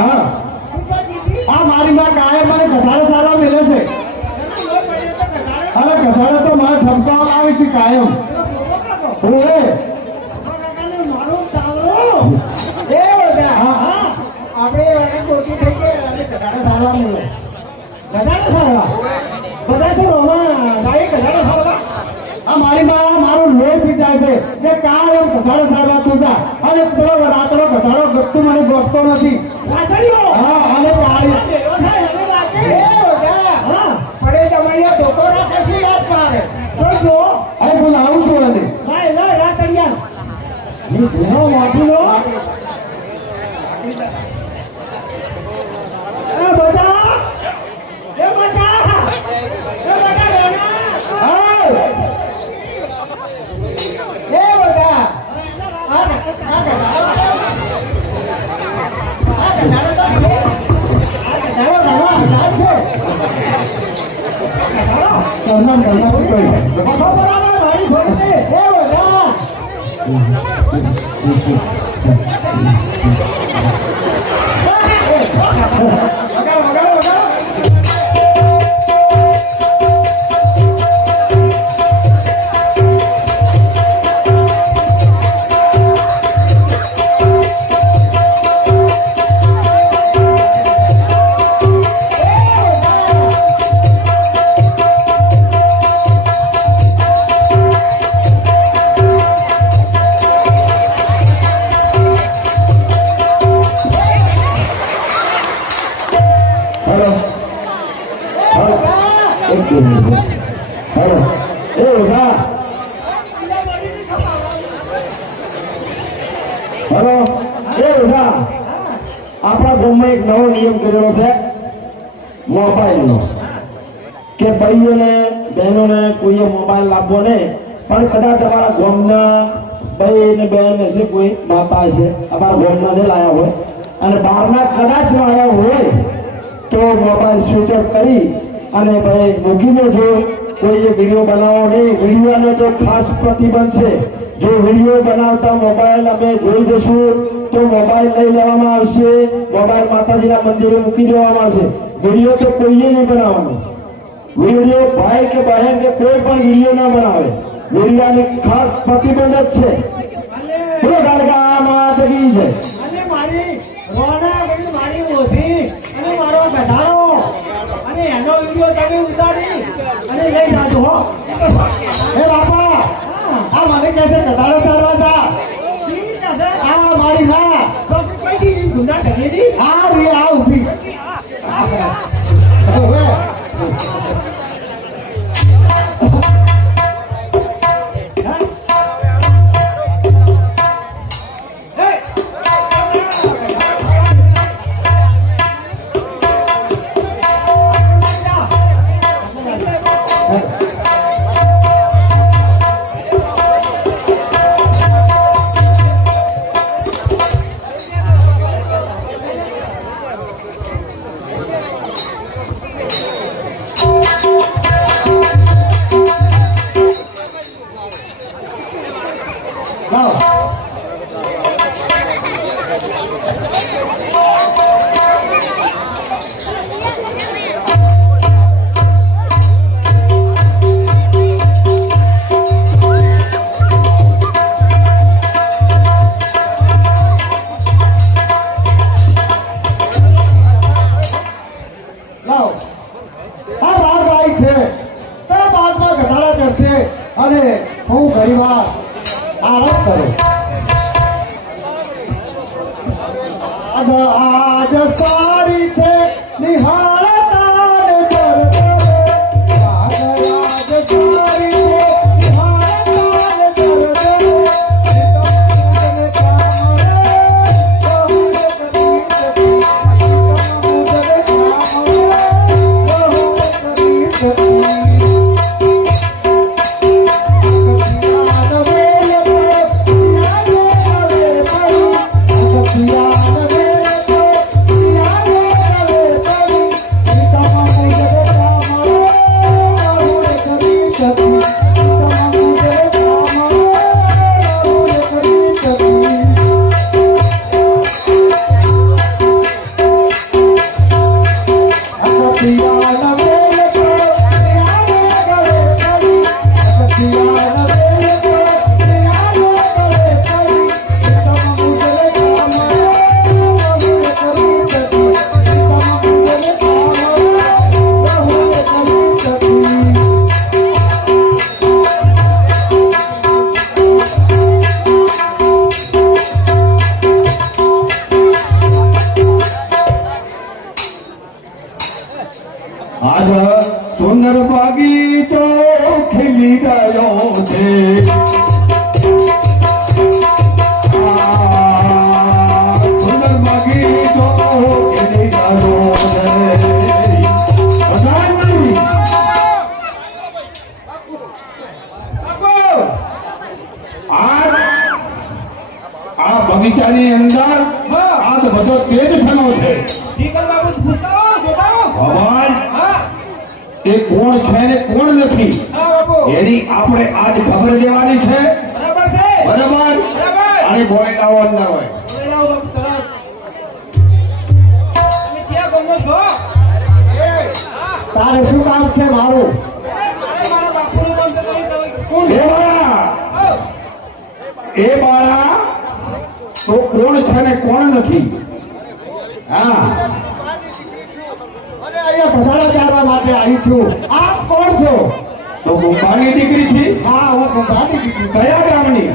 હા. આ મારી માં કાયમ મને ઘટાડો સારા મેળે છે. અરે કઢાળો તો મારે ઠપકાવવામાં આવે છે કાયમ. ઓએ એ બધા, હા હા. આપણે એને ખોટી થઈ ગઈ અને કઢાળો સારા મિલે. કઢાળો સારા? બધા તો રોમા ગાય કઢાળો સારા? આ મારી માં મારું લોહી પીતા હા અને પેલો રાતનો કઢાળો ગપતું મને ગપતો નથી હા અને પાણી પડે જમાઈએ ધોકો રાખે છે યાદ પાડે સમજો અરે હું આવું છું અને રાતડિયા ની? ધૂનો મોઢુનો એ ભાઈ એને બહેન હશે કોઈ માતા હશે અમારા જે લાયા હોય. અને બહારના કદાચ લાયા હોય તો મોબાઈલ સ્વિચ કરી અને ભાઈ મૂકીને જો કોઈએ વીડિયો બનાવો નહીં વિડીયોનો તો ખાસ પ્રતિબંધ છે. જો વીડિયો બનાવતા મોબાઈલ અમે જોઈ જશું તો મોબાઈલ લઈ લેવામાં આવશે. મોબાઈલ માતાજીના મંદિરે મૂકી દેવામાં આવશે. વીડિયો તો કોઈએ નહીં બનાવવાનો. વીડિયો ભાઈ કે બહેન કે કોઈ પણ વીડિયો ના બનાવે. વિડીયાની ખાસ પ્રતિબંધ જ છે. બોલો જગી છે. અને મારી મારી મોથી અને મારો ગધાડો અને એનો વીડિયો તમે ઉતારી અને લઈ જાજો, હો. એ બાપા. એ કોણ છે ને કોણ નથી? એની આપણે આજ ખબર લેવાની છે? બરાબર અને બોલાવો ના હોય. તારે શું કામ છે મારું? એ બાળા તો કોણ છે ને કોણ નથી? હા. અને અહીંયા ભજાડા ચારવા માટે આવી છું. આપ કોણ છો? તો ગુંબાની દીકરી છે. હા હું કુંભાની દીકરી. કયા ગામની?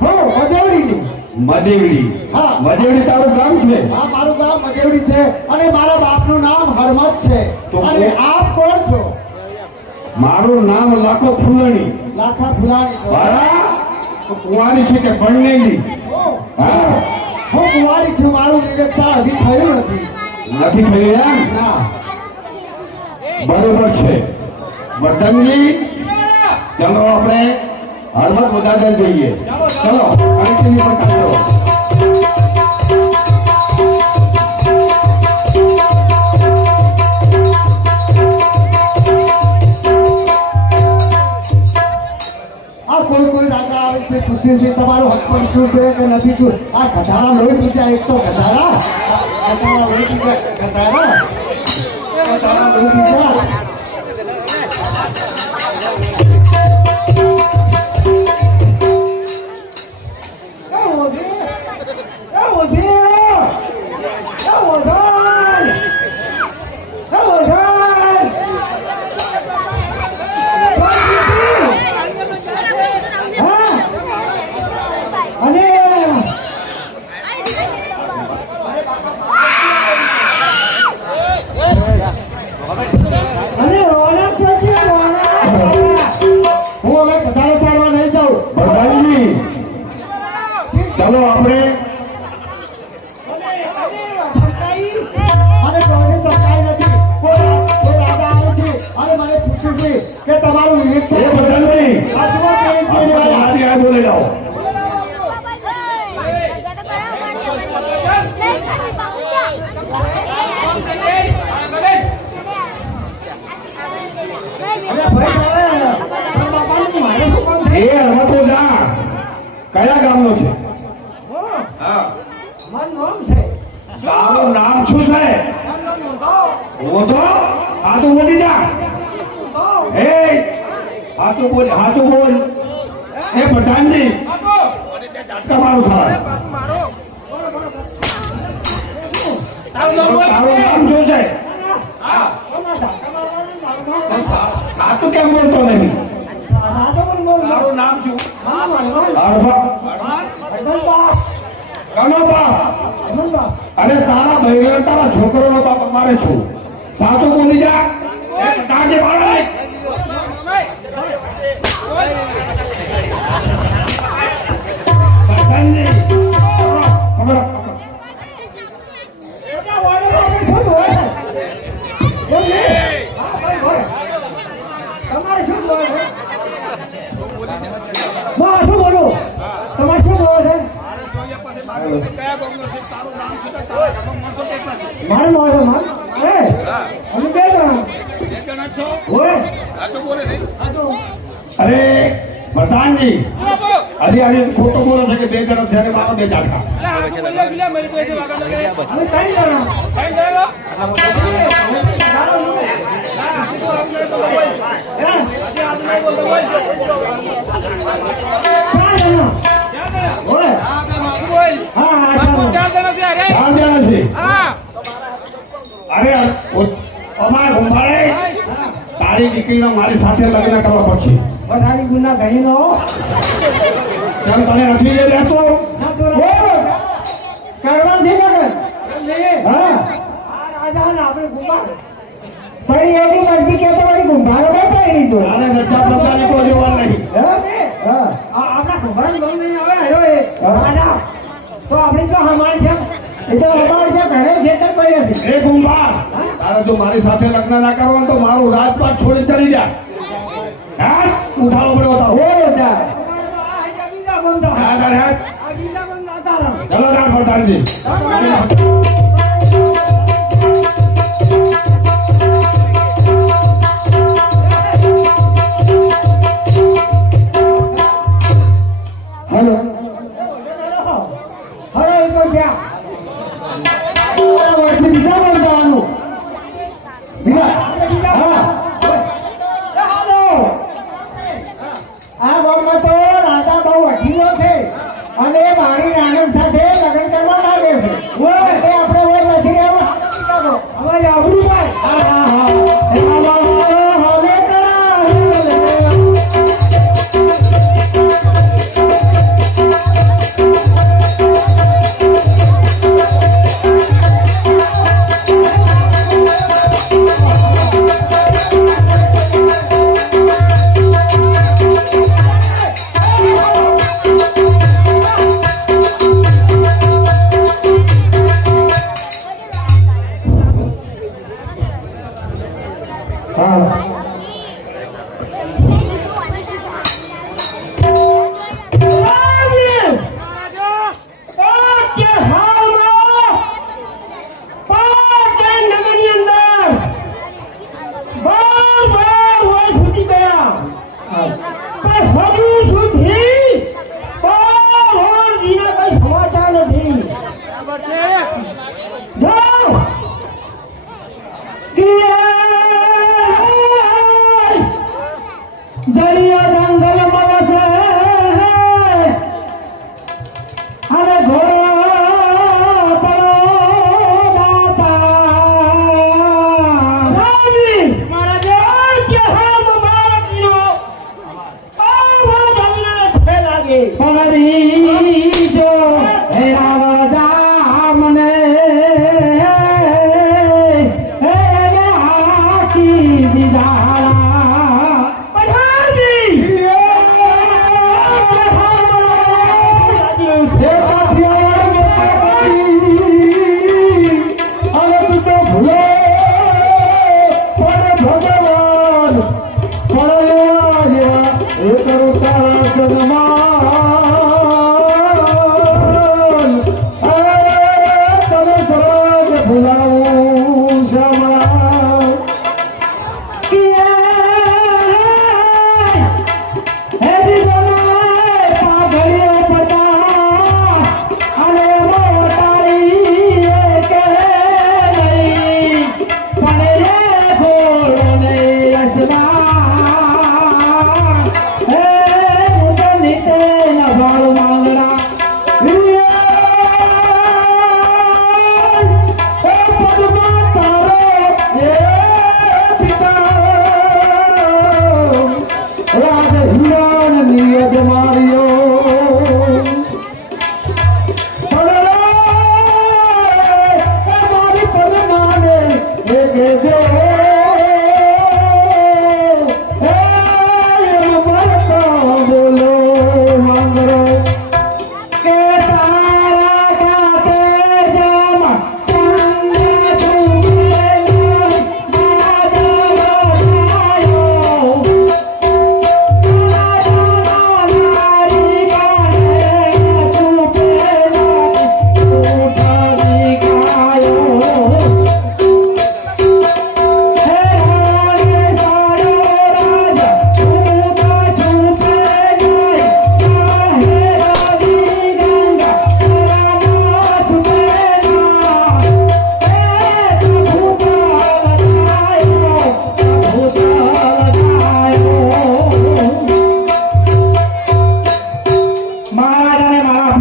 હું મજેવડીની મદેવડી. હા. મદેવડી તારું ગામ છે? હા મારું ગામ મજેવડી છે અને મારા બાપનું નામ હરમત છે. અને આપ કોણ છો? મારું નામ લાખો ફૂલણી. લાખા ફૂલાણી છો. કુંવારી છે કે ભણેલી હું હા. હું કુંવારી છું મારું નિરક્ષા હજી થયું નથી. નથી થઈ ના બરોબર છે. વતનજી ચલો આપણે હળવદ વધારે જઈએ. ચલો પૂછે છે તમારું હસબન્ડ શું છે કે નથી શું? આ ઘટાડા લોહી પીજા એક તો ઘટાડા ઘટાડા લોહી પીજા ઘટાડા ઘટાડા લોહી ગામનો છે. હું? હા નામ છે તારું નામ શું છે? ઓધો હાથું બોલી જા. હે હાથું બોલ હાથું બોલ. એ પ્રધાનજી તમારું થાય તારું નામ શું છે? તો કેમ બોલતો નહીં? તારું નામ શું? મારે અને તારા બહેન તારા છોકરોનો બાપ મારે છું સાચું બોલી જા. એક કાગે હજી હજી ખોટું બોલે છે કે બે જણા છે મારો બે. ચાર અરે. અમારે ઘુમાડે તારી દીકરીને મારી સાથે લગ્ન કરવા પડશે. વધારે ગુના ઘણી નો કેમ તને નથી એ રહેતો કરવા છે ને હા. આ રાજા ને આપણે ગુમાડ પણ એની મરજી કે તો વળી ગુંભારો પડી તો. પ્રધાની કોઈ જોવા નહીં. હા આપણા ખબર બહુ નહીં આવે હેરો એ. રાજા તો આપણે તો અમારે છે. એ તો હમાર છે ઘરે ખેતર પડ્યા છે એ કુંભાર તારે જો મારી સાથે લગ્ન ના કરવાનું તો મારું રાજપાટ છોડી ચડી જા. હા. ઉઠાવો પડ્યો હતા હો હા હા તારા ચલો રાજ પ્રધાનજી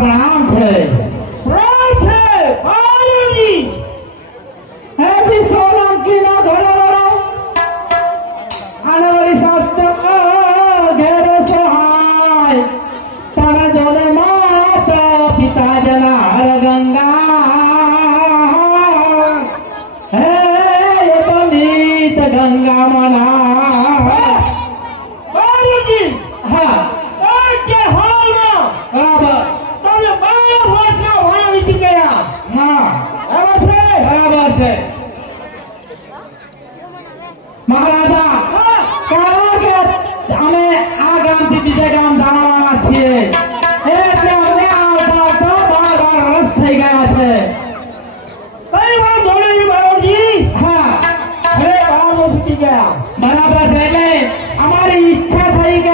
brown head. Right head, all. Every I'm ગયા. બરાબર છે એટલે અમારી ઈચ્છા થઈ કે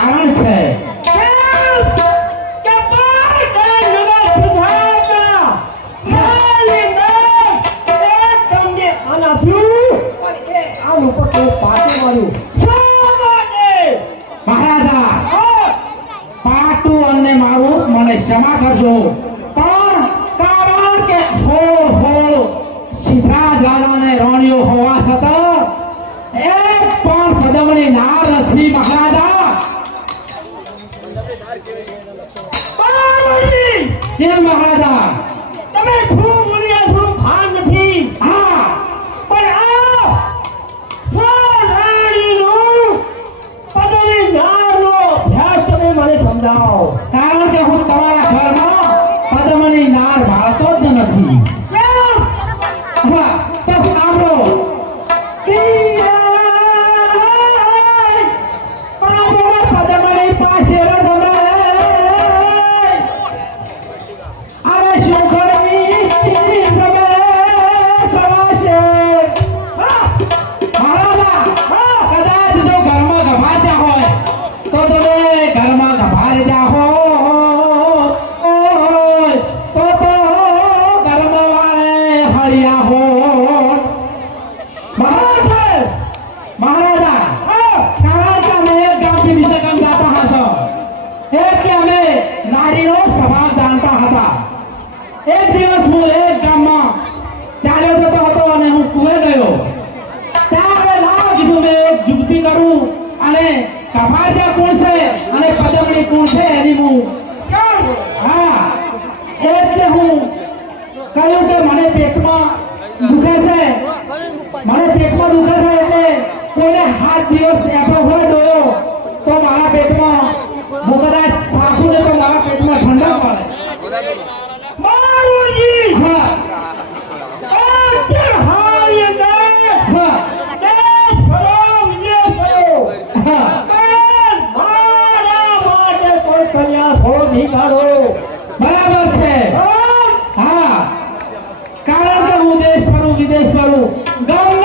કારણ છે. મહારાજા પાટું અને મારું મને ક્ષમા કરજો. હે મહારાજા તમે કપાસિયા કોણ છે? અને પદમણી કોણ છે એની હું? હા, એટલે હું કહ્યું કે મને પેટમાં દુખે છે. મને પેટમાં દુખે છે એટલે કોઈને હાથ દિવસ એફો હોય ડોયો તો મારા પેટમાં હું કદાચ સાફું તો મારા પેટમાં ઠંડા પડે. de Deus Galo.